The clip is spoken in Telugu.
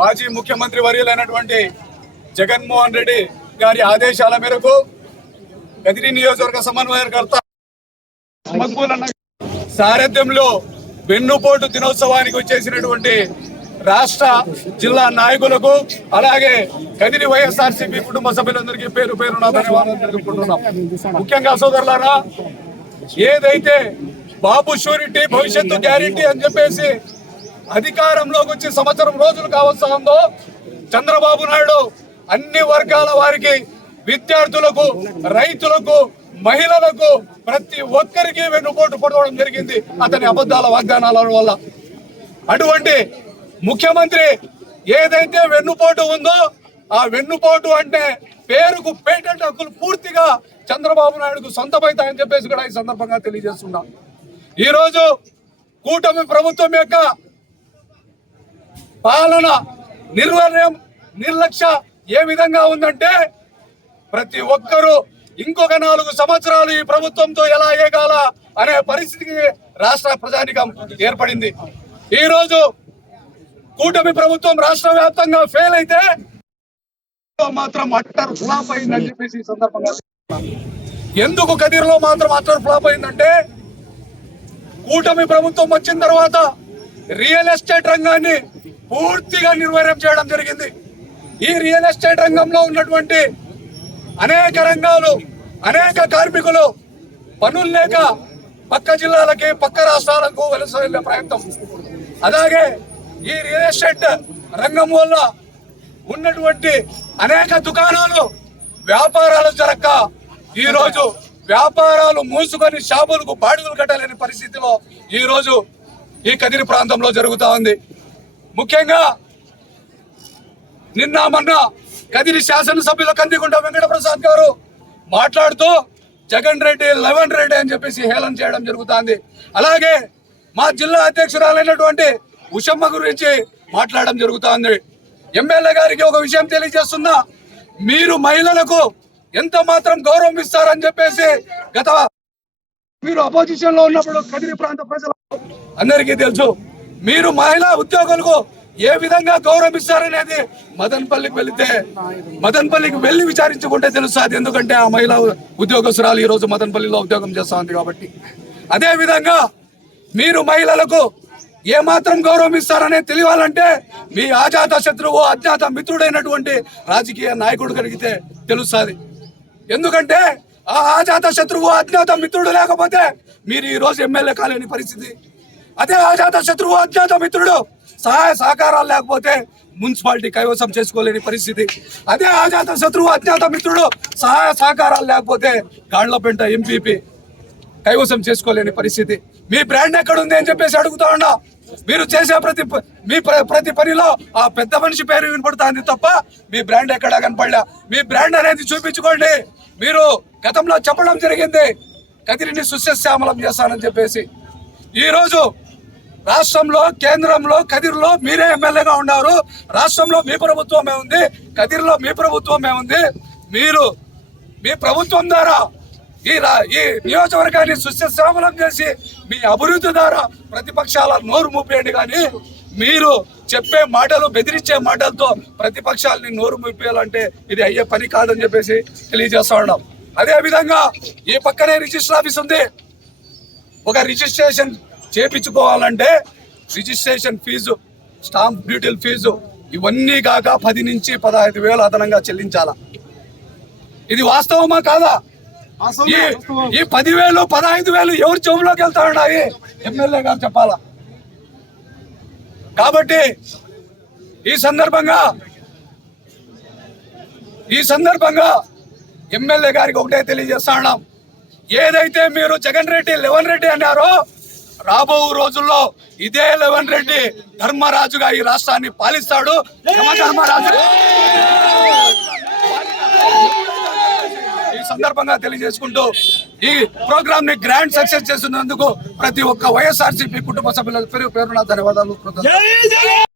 మాజీ ముఖ్యమంత్రి వర్యులైనటువంటి జగన్మోహన్ రెడ్డి గారి ఆదేశాల మేరకు గదిరి నియోజకవర్గ సమన్వయకర్త సారథ్యంలో వెన్నుపోటు దినోత్సవానికి వచ్చేసినటువంటి రాష్ట్ర జిల్లా నాయకులకు అలాగే కదిరి వైఎస్ఆర్సీపీ కుటుంబ సభ్యులందరికీ పేరు పేరు జరుపుకుంటున్నాం ముఖ్యంగా సోదరులారా ఏదైతే బాబు షూరిటీ భవిష్యత్తు గ్యారంటీ అని చెప్పేసి అధికారంలోకి వచ్చి సంవత్సరం రోజులు ఉందో చంద్రబాబు నాయుడు అన్ని వర్గాల వారికి విద్యార్థులకు రైతులకు మహిళలకు ప్రతి ఒక్కరికి వెన్నుపోటు పడవడం జరిగింది అతని అబద్ధాల వాగ్దానాల వల్ల అటువంటి ముఖ్యమంత్రి ఏదైతే వెన్నుపోటు ఉందో ఆ వెన్నుపోటు అంటే పేరుకు పేటెంట్ హక్కులు పూర్తిగా చంద్రబాబు నాయుడుకు సొంతమైతాయని చెప్పేసి కూడా ఈ సందర్భంగా తెలియజేస్తున్నాం ఈరోజు కూటమి ప్రభుత్వం యొక్క పాలన నిర్వహణ నిర్లక్ష్య ఏ విధంగా ఉందంటే ప్రతి ఒక్కరూ ఇంకొక నాలుగు సంవత్సరాలు ఈ ప్రభుత్వంతో ఎలా ఏగాల అనే పరిస్థితికి రాష్ట్ర ప్రజానికం ఏర్పడింది ఈరోజు కూటమి ప్రభుత్వం రాష్ట్ర వ్యాప్తంగా ఫెయిల్ అయితే మాత్రం అట్టర్ ఫ్లాప్ అయిందని చెప్పేసి సందర్భంగా ఎందుకు కదిరిలో మాత్రం అట్టర్ ఫ్లాప్ అయిందంటే కూటమి ప్రభుత్వం వచ్చిన తర్వాత రియల్ ఎస్టేట్ రంగాన్ని పూర్తిగా నిర్వహణ చేయడం జరిగింది ఈ రియల్ ఎస్టేట్ రంగంలో ఉన్నటువంటి అనేక రంగాలు అనేక కార్మికులు పనులు లేక పక్క జిల్లాలకి పక్క రాష్ట్రాలకు వలస వెళ్ళే ప్రయత్నం అలాగే ఈ రియల్ ఎస్టేట్ రంగం వల్ల ఉన్నటువంటి అనేక దుకాణాలు వ్యాపారాలు జరగక ఈరోజు వ్యాపారాలు మూసుకొని షాపులకు బాడుగులు కట్టలేని పరిస్థితిలో ఈరోజు ఈ కదిరి ప్రాంతంలో జరుగుతూ ఉంది ముఖ్యంగా నిన్న మొన్న కదిరి శాసనసభ్యుల వెంకట వెంకటప్రసాద్ గారు మాట్లాడుతూ జగన్ రెడ్డి లెవెన్ రెడ్డి అని చెప్పేసి హేళన చేయడం జరుగుతుంది అలాగే మా జిల్లా అధ్యక్షురాలైనటువంటి ఉషమ్మ గురించి మాట్లాడడం జరుగుతుంది ఎమ్మెల్యే గారికి ఒక విషయం తెలియజేస్తున్నా మీరు మహిళలకు ఎంత మాత్రం గౌరవం ఇస్తారని చెప్పేసి గత మీరు అపోజిషన్ లో ఉన్నప్పుడు కదిరి ప్రాంత ప్రజలు అందరికీ తెలుసు మీరు మహిళా ఉద్యోగులకు ఏ విధంగా గౌరవిస్తారనేది మదన్పల్లికి వెళితే మదన్పల్లికి వెళ్ళి విచారించుకుంటే తెలుస్తుంది ఎందుకంటే ఆ మహిళా ఉద్యోగస్తురాలు ఈరోజు మదన్పల్లిలో ఉద్యోగం చేస్తా ఉంది కాబట్టి అదే విధంగా మీరు మహిళలకు మాత్రం గౌరవం ఇస్తారనే తెలియాలంటే మీ ఆజాత శత్రువు అజ్ఞాత మిత్రుడైనటువంటి రాజకీయ నాయకుడు కలిగితే తెలుస్తుంది ఎందుకంటే ఆ ఆజాత శత్రువు అజ్ఞాత మిత్రుడు లేకపోతే మీరు ఈ రోజు ఎమ్మెల్యే కాలేని పరిస్థితి అదే ఆజాత శత్రువు అజ్ఞాత మిత్రుడు సహాయ సహకారాలు లేకపోతే మున్సిపాలిటీ కైవసం చేసుకోలేని పరిస్థితి అదే ఆజాత శత్రువు అజ్ఞాత మిత్రుడు సహాయ సహకారాలు లేకపోతే గాండ్లపెంట ఎంపీపీ కైవసం చేసుకోలేని పరిస్థితి మీ బ్రాండ్ ఎక్కడుంది అని చెప్పేసి అడుగుతా ఉన్నా మీరు చేసే ప్రతి మీ ప్రతి పనిలో ఆ పెద్ద మనిషి పేరు వినపడుతుంది తప్ప మీ బ్రాండ్ ఎక్కడా కనపడలే మీ బ్రాండ్ అనేది చూపించుకోండి మీరు గతంలో చెప్పడం జరిగింది కదిరిని సుస్యశ్యామలం చేస్తానని చెప్పేసి ఈరోజు రాష్ట్రంలో కేంద్రంలో కదిర్లో మీరే ఎమ్మెల్యేగా ఉన్నారు రాష్ట్రంలో మీ ప్రభుత్వమే ఉంది కదిరిలో మీ ప్రభుత్వమే ఉంది మీరు మీ ప్రభుత్వం ద్వారా ఈ రా ఈ నియోజకవర్గాన్ని సుస్యశ్యామలం చేసి మీ అభివృద్ధి ద్వారా ప్రతిపక్షాల నోరు మూపేయండి కానీ మీరు చెప్పే మాటలు బెదిరించే మాటలతో ప్రతిపక్షాలని నోరు మూపేయాలంటే ఇది అయ్యే పని కాదని చెప్పేసి తెలియజేస్తా ఉన్నాం అదేవిధంగా ఈ పక్కనే రిజిస్టర్ ఆఫీస్ ఉంది ఒక రిజిస్ట్రేషన్ చేపించుకోవాలంటే రిజిస్ట్రేషన్ ఫీజు స్టాంప్ డ్యూటీల ఫీజు ఇవన్నీ కాక పది నుంచి పదహైదు వేలు అదనంగా చెల్లించాల ఇది వాస్తవమా కాదా ఈ ఈ పదివేలు పదహైదు వేలు ఎవరి చెవులోకి వెళ్తా ఉన్నాయి ఎమ్మెల్యే గారు చెప్పాలా కాబట్టి ఈ సందర్భంగా ఈ సందర్భంగా ఎమ్మెల్యే గారికి ఒకటే తెలియజేస్తున్నాం ఏదైతే మీరు జగన్ రెడ్డి లెవెన్ రెడ్డి అన్నారో రాబో రోజుల్లో ఇదే లెవెన్ రెడ్డి ధర్మరాజుగా ఈ రాష్ట్రాన్ని పాలిస్తాడు ధర్మరాజు ఈ సందర్భంగా తెలియజేసుకుంటూ ఈ ప్రోగ్రామ్ ని గ్రాండ్ సక్సెస్ చేసినందుకు ప్రతి ఒక్క వైఎస్ఆర్సీపీ కుటుంబ సభ్యుల పేరు పేరున ధన్యవాదాలు